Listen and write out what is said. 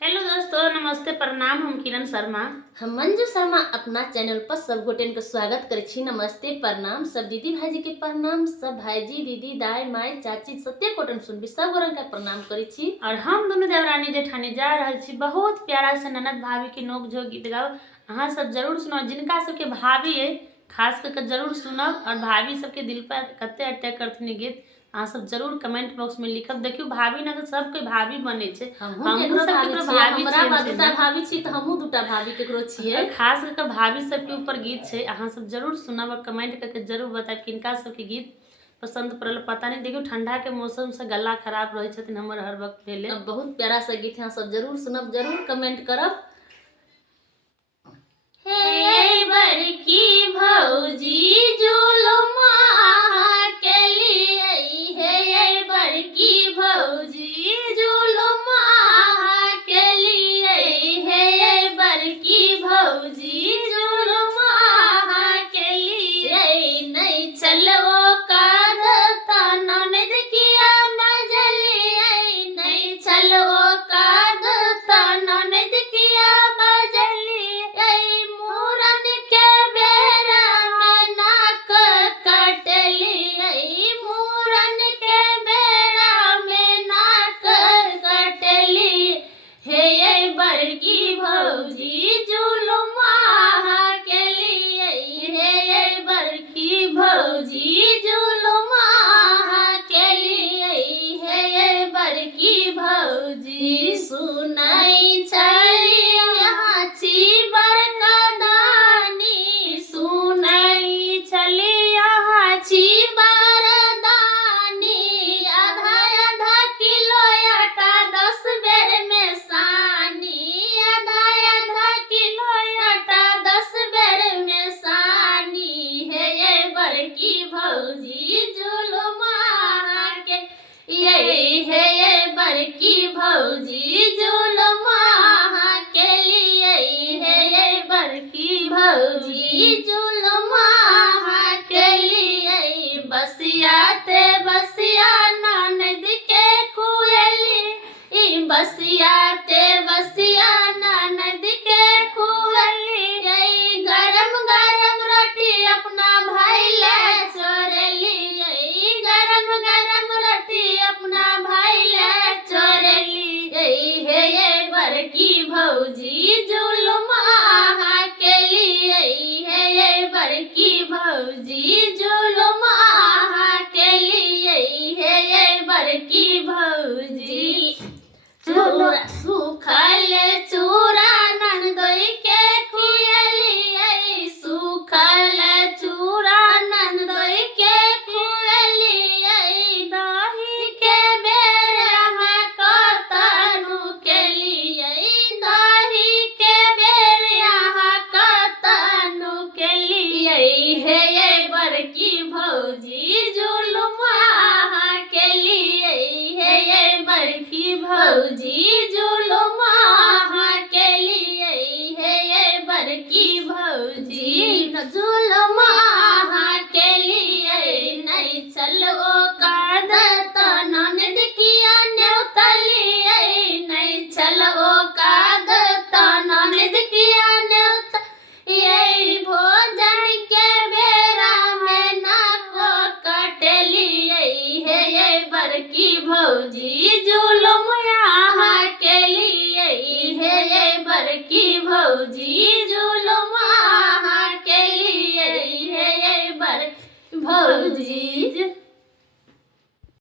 Hello दोस्तों, नमस्ते, प्रणाम। हम किरण शर्मा। हम मंजू शर्मा अपना चैनल पर सब गोटेन के स्वागत करे छी। नमस्ते, प्रणाम। सब दीदी भाईजी के प्रणाम। सब भाईजी दीदी दाई माई चाची सत्य कोटन सुनबी सब गोरन का प्रणाम करे छी। और हम दोनों देवरानी जेठानी जा रहल छी बहुत प्यारा से ननद भाभी के नोक झोंक गीत गाओ। अहाँ सब जरूर सुनो। जिनका सबके भाभी है खास करके जरूर सुनब। और भाभी सबके दिल पर कते अटैक करथिन गीत अहाँ सब जरूर कमेंट बॉक्स में लिखब। देखियो भाभी ना तो सबके भाभी बने छे। हमहू सब केकरो भाभी छी। हमरा दूटा भाभी छी त हमहू दूटा भाभी केकरो छिए। खास करके भाभी सबके ऊपर गीत छे। अहाँ सब जरूर सुनब और कमेंट करके जरूर बताएब किनका सबके गीत पसंद पड़ल। पता नहीं, देखियो ठंडा के मौसम से गला खराब रहे छथिन हमर हर वक्त पहले। बहुत प्यारा सा गीत है, सब जरूर सुनब, जरूर कमेंट करब। हे बड़की भौजी जुलुमा के लिए, हे बड़की भौजी जुलुमा के लिए, हे बड़की भौजी जुलुमा के लिए। नहीं चलो काद ननद किया बजली, नहीं चलो काद ननद किया बजली। मूरन के बेरा में नाक कटली, मूरन के बेरा में नाक कटली। हे बड़की भौजी जुलुमा के लिए, हे बड़की भौजी जुलुमा के लिए, हे बड़की भौजी। सुनाई चली यहाँ छी बड़का दानी, सुनाई चली यहाँ छी बरदानी। आधा आधा किलो आटा 10 बेर में सानी, आधा आधा किलो आटा 10 बेर में सानी। हे बड़की भौजी जुलुमा के ये, हे बड़की भौजी जुलुमा के लिए, हे बड़की भौजी जुलुमा के लिए। बसियाते बसिया ननद के खुएली, बसियाते बसिया ननद के खुएली। गरम गरम रोटी अपना भाई ले चोरेली, गरम गरम रोटी अपना भाई ले चोरेली। हे बड़की भौजी जुलुमा के लिए, हे बड़की भौजी जुलुमा के लिए, हे बड़की भौजी। चूरा सूखल चूरा नंदोई के खुएली, सूखल चूरा नंदोई के खुएली। दही के बेरा कतनु के लिए, दही के बेरा कतनु के लिए। हे बड़की भौजी जुलुमा के लिए, हे बड़की भौजी जुलुमा के लिए, हे बड़की भौजी जुलुमा के लिए। नहीं चलो काद ननद किया न्योतली, नहीं चलो काद ननद किया न्योत। यही भोजन के बेरा में नाको कटली, हे बड़की भौजी जुलुमा के लिए, हे बड़की भौजी जुलुमा के लिए, हे बड़की भौजी।